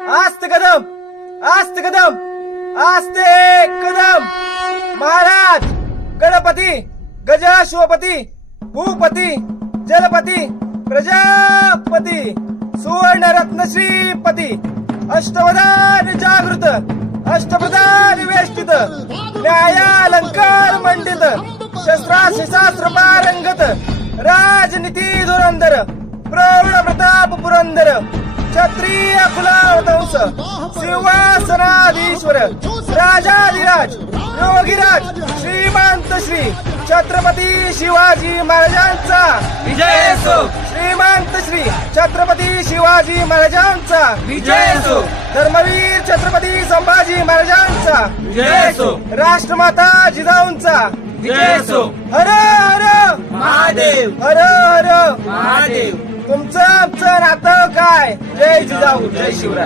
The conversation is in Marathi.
आस्ते कदम, आस्ते कदम, आस्ते कदम. महाराज गणपती, गजाशिवपती, भूपती, जलपती, प्रजापती, सुवर्ण रत्न श्रीपती, अष्टवधान जागृत, अष्टप्रधान वेष्टित, न्यायालंकार मंडित, शस्त्रास्त्र शास्त्र पारंगत, राजनीती धुरंधर, प्रौढ प्रताप पुरंदर, क्षत्रिय कुलावतंस, सिंहासनाधीश्वर, राजाधिराज, योगीराज, श्रीमंत श्री छत्रपती शिवाजी महाराजांचा विजय असो, श्रीमंत श्री छत्रपती शिवाजी महाराजांचा विजय असो, धर्मवीर छत्रपती संभाजी महाराजांचा विजय असो, राष्ट्रमाता जिजाऊंचा विजय असो. हर हर महादेव, हर हर. महादेव. तुमचं आमचं नातं काय? जय जिजाऊ, जय शिवराय.